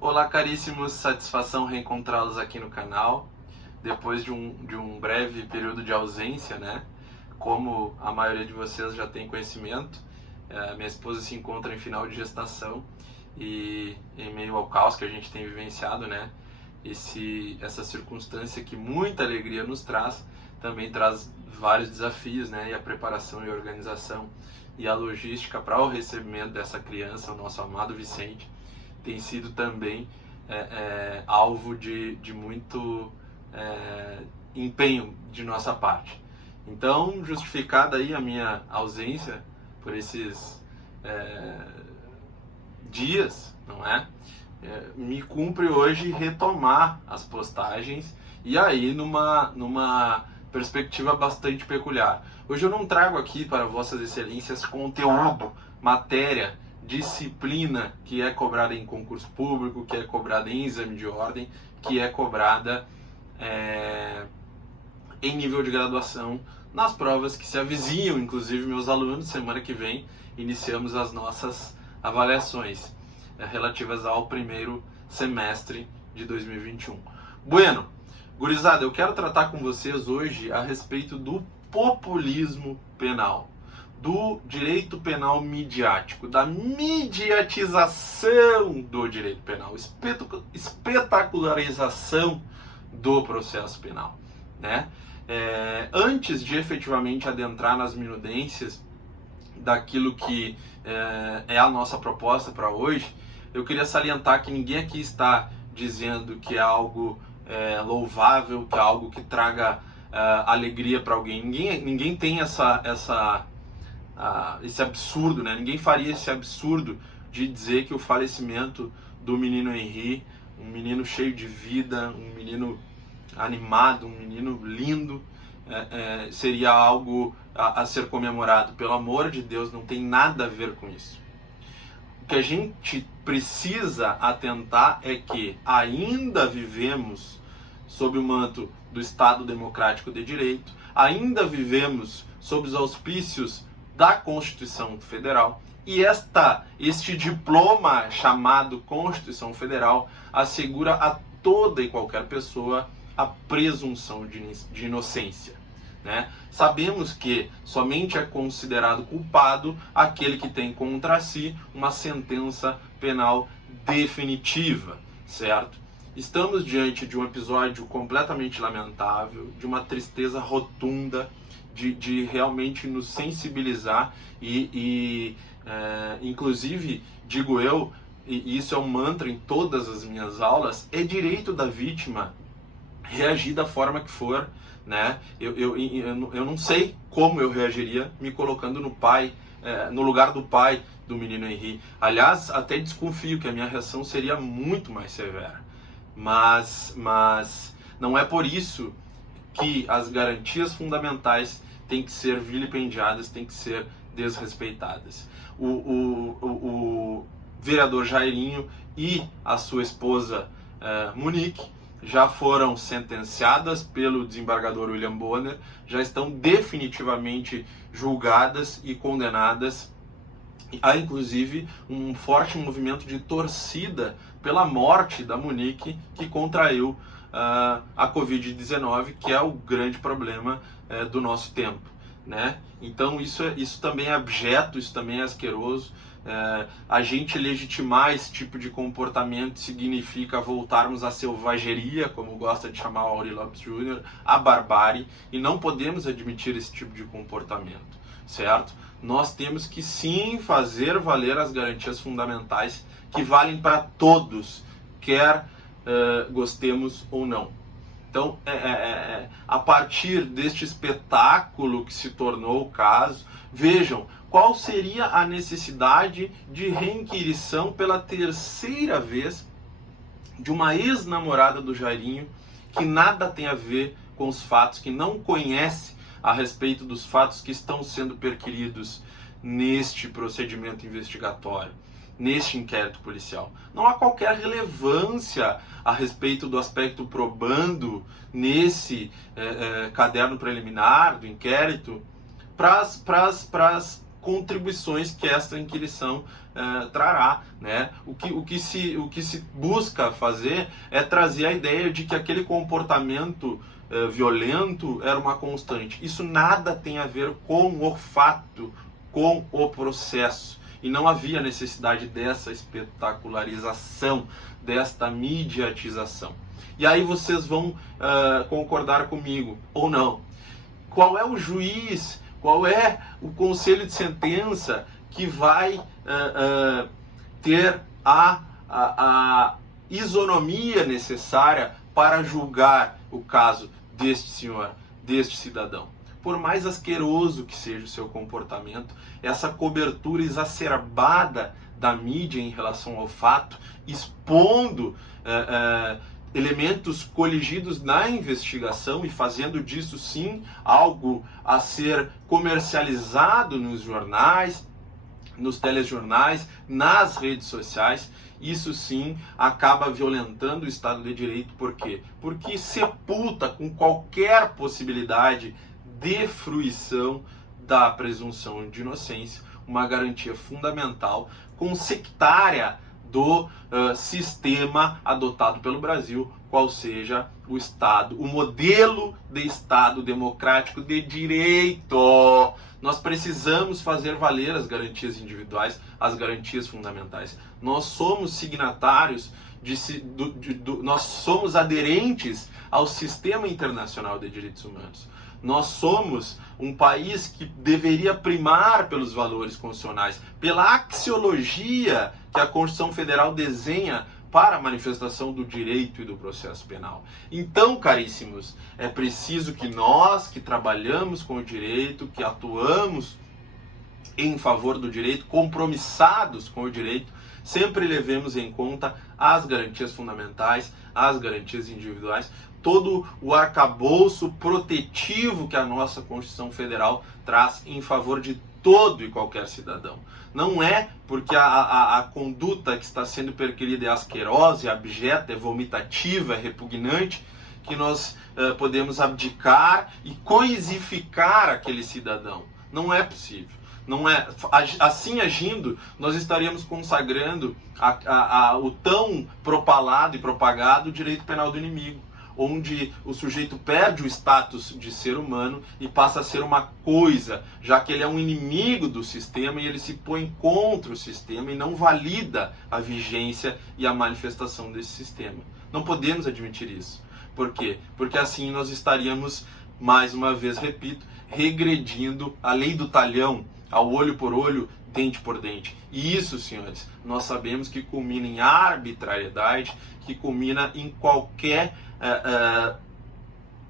Olá, caríssimos, satisfação reencontrá-los aqui no canal, depois de um breve período de ausência, né? Como a maioria de vocês já tem conhecimento, minha esposa se encontra em final de gestação e em meio ao caos que a gente tem vivenciado, né? Essa circunstância que muita alegria nos traz, também traz vários desafios, né? E a preparação e a organização e a logística para o recebimento dessa criança, o nosso amado Vicente, tem sido também alvo de muito empenho de nossa parte. Então, justificada aí a minha ausência por esses dias, não é? Me cumpre hoje retomar as postagens e aí numa perspectiva bastante peculiar. Hoje eu não trago aqui para vossas excelências conteúdo, matéria, disciplina que é cobrada em concurso público, que é cobrada em exame de ordem, que é cobrada em nível de graduação, nas provas que se avizinham. Inclusive, meus alunos, semana que vem, iniciamos as nossas avaliações relativas ao primeiro semestre de 2021. Bueno, gurizada, eu quero tratar com vocês hoje a respeito do populismo penal, do direito penal midiático, da mediatização do direito penal, espetacularização do processo penal, né? Antes de efetivamente adentrar nas minudências daquilo que é a nossa proposta para hoje, eu queria salientar que ninguém aqui está dizendo que é algo louvável, que é algo que traga alegria para alguém. Ninguém tem esse absurdo, né? Ninguém faria esse absurdo de dizer que o falecimento do menino Henri, um menino cheio de vida, um menino animado, um menino lindo, seria algo a ser comemorado. Pelo amor de Deus, não tem nada a ver com isso. O que a gente precisa atentar é que ainda vivemos sob o manto do Estado Democrático de Direito, ainda vivemos sob os auspícios da Constituição Federal, e este diploma chamado Constituição Federal assegura a toda e qualquer pessoa a presunção de inocência, né? Sabemos que somente é considerado culpado aquele que tem contra si uma sentença penal definitiva, certo? Estamos diante de um episódio completamente lamentável, de uma tristeza rotunda, de realmente nos sensibilizar inclusive, digo eu, e isso é um mantra em todas as minhas aulas, é direito da vítima reagir da forma que for, né? Eu não sei como eu reagiria me colocando no lugar do pai do menino Henri. Aliás, até desconfio que a minha reação seria muito mais severa. Mas não é por isso que as garantias fundamentais têm que ser vilipendiadas, têm que ser desrespeitadas. O vereador Jairinho e a sua esposa Monique já foram sentenciadas pelo desembargador William Bonner, já estão definitivamente julgadas e condenadas. Há inclusive um forte movimento de torcida pela morte da Monique, que contraiu a Covid-19, que é o grande problema do nosso tempo, né? Então isso também é abjeto, isso também é asqueroso. A gente legitimar esse tipo de comportamento significa voltarmos à selvageria, como gosta de chamar o Auri Lopes Jr., a barbárie, e não podemos admitir esse tipo de comportamento, certo? Nós temos que sim fazer valer as garantias fundamentais que valem para todos, quer gostemos ou não. Então, a partir deste espetáculo que se tornou o caso, vejam qual seria a necessidade de reinquirição pela terceira vez de uma ex-namorada do Jairinho, que nada tem a ver com os fatos, que não conhece a respeito dos fatos que estão sendo perquiridos neste procedimento investigatório, neste inquérito policial. Não há qualquer relevância a respeito do aspecto probando nesse caderno preliminar do inquérito para as contribuições que esta inquirição trará, né? O que se busca fazer é trazer a ideia de que aquele comportamento violento era uma constante. Isso nada tem a ver com o fato, com o processo. E não havia necessidade dessa espetacularização, desta mediatização. E aí vocês vão concordar comigo, ou não. Qual é o juiz, qual é o conselho de sentença que vai ter a isonomia necessária para julgar o caso deste senhor, deste cidadão? Por mais asqueroso que seja o seu comportamento, essa cobertura exacerbada da mídia em relação ao fato, expondo elementos coligidos na investigação e fazendo disso, sim, algo a ser comercializado nos jornais, nos telejornais, nas redes sociais, isso sim acaba violentando o Estado de Direito. Por quê? Porque sepulta com qualquer possibilidade de fruição da presunção de inocência uma garantia fundamental, consectária do sistema adotado pelo Brasil, qual seja o Estado, o modelo de Estado democrático de direito. Nós precisamos fazer valer as garantias individuais, as garantias fundamentais. Nós somos signatários, nós somos aderentes ao sistema internacional de direitos humanos. Nós somos um país que deveria primar pelos valores constitucionais, pela axiologia que a Constituição Federal desenha para a manifestação do direito e do processo penal. Então, caríssimos, é preciso que nós, que trabalhamos com o direito, que atuamos em favor do direito, compromissados com o direito, sempre levemos em conta as garantias fundamentais, as garantias individuais, todo o arcabouço protetivo que a nossa Constituição Federal traz em favor de todo e qualquer cidadão. Não é porque a conduta que está sendo perquirida é asquerosa, é abjeta, é vomitativa, é repugnante, que nós podemos abdicar e coisificar aquele cidadão. Não é possível. Não é, assim agindo, nós estaríamos consagrando o tão propalado e propagado direito penal do inimigo, onde o sujeito perde o status de ser humano e passa a ser uma coisa, já que ele é um inimigo do sistema e ele se põe contra o sistema e não valida a vigência e a manifestação desse sistema. Não podemos admitir isso. Por quê? Porque assim nós estaríamos, mais uma vez repito, regredindo a lei do talhão, ao olho por olho, dente por dente. E isso, senhores, nós sabemos que culmina em arbitrariedade, que culmina em qualquer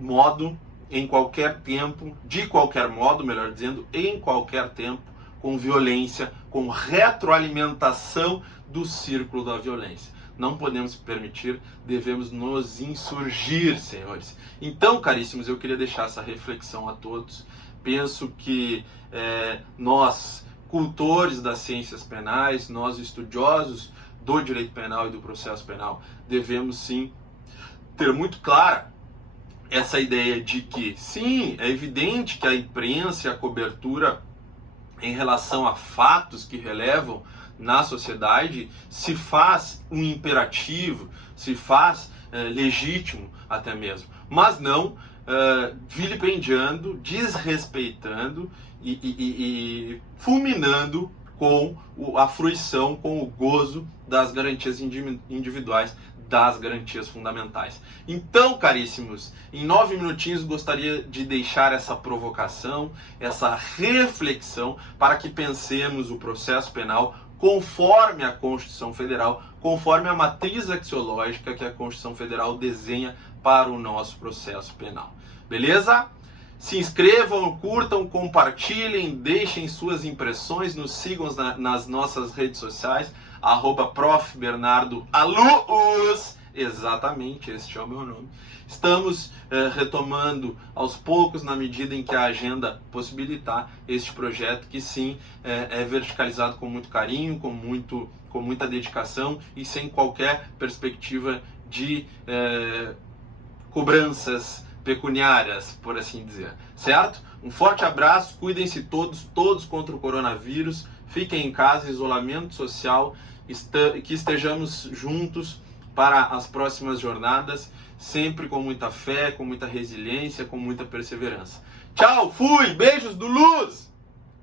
modo, em qualquer tempo, de qualquer modo, melhor dizendo, em qualquer tempo, com violência, com retroalimentação do círculo da violência. Não podemos permitir, devemos nos insurgir, senhores. Então, caríssimos, eu queria deixar essa reflexão a todos. Penso que nós, cultores das ciências penais, nós estudiosos do direito penal e do processo penal, devemos sim ter muito clara essa ideia de que, sim, é evidente que a imprensa e a cobertura em relação a fatos que relevam na sociedade se faz um imperativo, se faz legítimo até mesmo, mas não vilipendiando, desrespeitando e fulminando com a fruição, com o gozo das garantias individuais, das garantias fundamentais. Então, caríssimos, em 9 minutinhos gostaria de deixar essa provocação, essa reflexão, para que pensemos o processo penal conforme a Constituição Federal, conforme a matriz axiológica que a Constituição Federal desenha para o nosso processo penal. Beleza? Se inscrevam, curtam, compartilhem, deixem suas impressões, nos sigam nas nossas redes sociais, @Prof. Bernardo Aluz, exatamente, este é o meu nome. Estamos retomando aos poucos, na medida em que a agenda possibilitar, este projeto que sim é verticalizado com muito carinho, com muita dedicação e sem qualquer perspectiva de cobranças pecuniárias, por assim dizer, certo? Um forte abraço, cuidem-se todos contra o coronavírus, Fiquem em casa, isolamento social, que estejamos juntos para as próximas jornadas, sempre com muita fé, com muita resiliência, com muita perseverança. Tchau, fui, beijos do Luz!